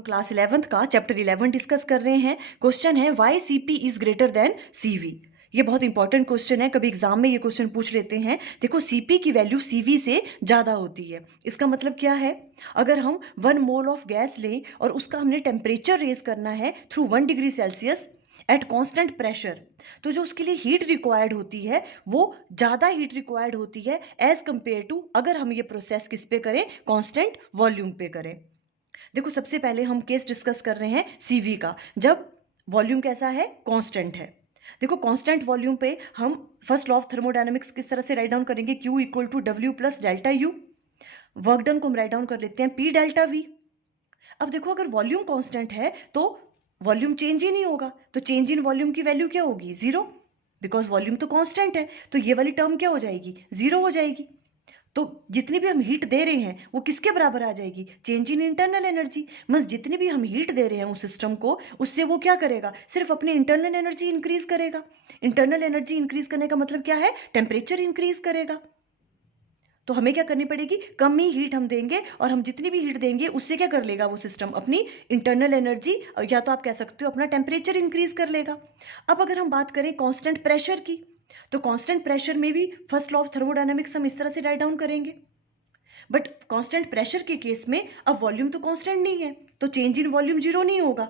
हम class 11th का chapter 11 discuss कर रहे हैं। क्वेश्चन है why CP is greater than CV. ये बहुत इंपॉर्टेंट क्वेश्चन है, कभी एग्जाम में ये क्वेश्चन पूछ लेते हैं। देखो सीपी की वैल्यू सीवी से ज़्यादा होती है। इसका मतलब क्या है? अगर हम 1 मोल ऑफ गैस लें और उसका हमने टेम्परेचर रेज करना है through 1 degree Celsius at constant pressure, तो जो उसके लिए हीट रिक्वायर्ड होती है वो ज़्यादा हीट रिक्वायर्ड होती है एज कंपेयर टू अगर हम ये प्रोसेस किस पे करें, कॉन्स्टेंट वॉल्यूम पे करें। देखो सबसे पहले हम केस डिस्कस कर रहे हैं सीवी का, जब वॉल्यूम कैसा है, कांस्टेंट है। देखो कांस्टेंट वॉल्यूम पे हम फर्स्ट लॉ ऑफ थर्मोडायनामिक्स किस तरह से राइट डाउन करेंगे, Q equal to W plus delta U। Work done को हम राइट डाउन कर लेते हैं P डेल्टा V। अब देखो अगर वॉल्यूम कांस्टेंट है तो वॉल्यूम चेंज ही नहीं होगा, तो चेंज इन वॉल्यूम की वैल्यू क्या होगी, जीरो, बिकॉज वॉल्यूम तो कांस्टेंट है। तो ये वाली टर्म क्या हो जाएगी, जीरो हो जाएगी। तो जितनी भी हम हीट दे रहे हैं वो किसके बराबर आ जाएगी, चेंज इन इंटरनल एनर्जी। बस जितनी भी हम हीट दे रहे हैं उस सिस्टम को, उससे वो क्या करेगा, सिर्फ अपनी इंटरनल एनर्जी इंक्रीज करेगा। इंटरनल एनर्जी इंक्रीज करने का मतलब क्या है, टेम्परेचर इंक्रीज करेगा। तो हमें क्या करनी पड़ेगी, कम ही हीट हम देंगे और हम जितनी भी हीट देंगे उससे क्या कर लेगा वो सिस्टम, अपनी इंटरनल एनर्जी या तो आप कह सकते हो अपना टेम्परेचर इंक्रीज कर लेगा। अब अगर हम बात करें कांस्टेंट प्रेशर की, तो कांस्टेंट प्रेशर में भी फर्स्ट लॉ ऑफ थर्मोडायनामिक्स हम इस तरह से राइट डाउन करेंगे। बट कांस्टेंट प्रेशर के केस में अब वॉल्यूम तो कांस्टेंट नहीं है, तो चेंज इन वॉल्यूम जीरो नहीं होगा।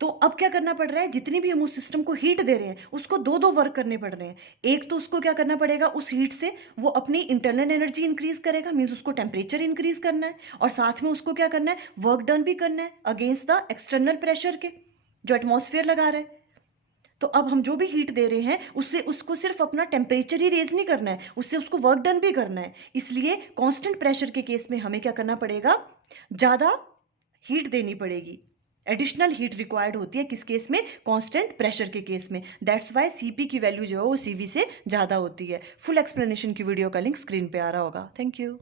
तो अब क्या करना पड़ रहा है, जितनी भी हम उस सिस्टम को हीट दे रहे हैं उसको दो दो वर्क करने पड़ रहे हैं। एक तो उसको क्या करना पड़ेगा, उस हीट से वो अपनी इंटरनल एनर्जी इंक्रीज करेगा, मीन्स उसको टेम्परेचर इंक्रीज करना है, और साथ में उसको क्या करना है, वर्क डन भी करना है अगेंस्ट द एक्सटर्नल प्रेशर के जो एटमॉस्फेयर लगा रहा है। तो अब हम जो भी हीट दे रहे हैं उससे उसको सिर्फ अपना टेम्परेचर ही रेज नहीं करना है, उससे उसको वर्क डन भी करना है। इसलिए कांस्टेंट प्रेशर के केस में हमें क्या करना पड़ेगा, ज़्यादा हीट देनी पड़ेगी, एडिशनल हीट रिक्वायर्ड होती है किस केस में, कांस्टेंट प्रेशर के केस में। दैट्स वाई सीपी की वैल्यू जो है वो सीवी से ज़्यादा होती है। फुल एक्सप्लेनेशन की वीडियो का लिंक स्क्रीन पे आ रहा होगा। Thank you.